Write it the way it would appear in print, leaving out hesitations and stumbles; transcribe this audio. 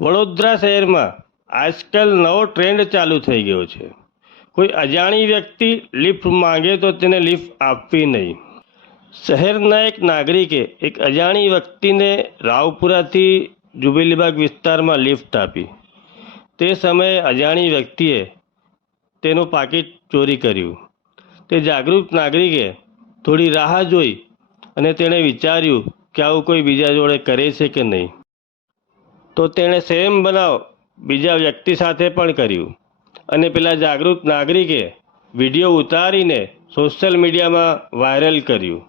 વડોદરા શહેરમાં આજકાલ નવો ટ્રેન્ડ ચાલુ થઈ ગયો છે. કોઈ અજાણી વ્યક્તિ લિફ્ટ માંગે તો તેને લિફ્ટ આપવી નહીં. શહેરના એક નાગરિકે એક અજાણી વ્યક્તિને રાવપુરાથી જુબેલીબાગ વિસ્તારમાં લિફ્ટ આપી. તે સમયે અજાણી વ્યક્તિએ તેનું પાકીટ ચોરી કર્યું. તે જાગૃત નાગરિકે થોડી રાહ જોઈ અને તેણે વિચાર્યું કે આવું કોઈ બીજા જોડે કરે છે કે નહીં. તો તેણે સેમ બનાવ બીજા વ્યક્તિ સાથે પણ કર્યું અને પેલા જાગૃત નાગરિકે વિડીયો ઉતારીને સોશિયલ મીડિયામાં વાયરલ કર્યું.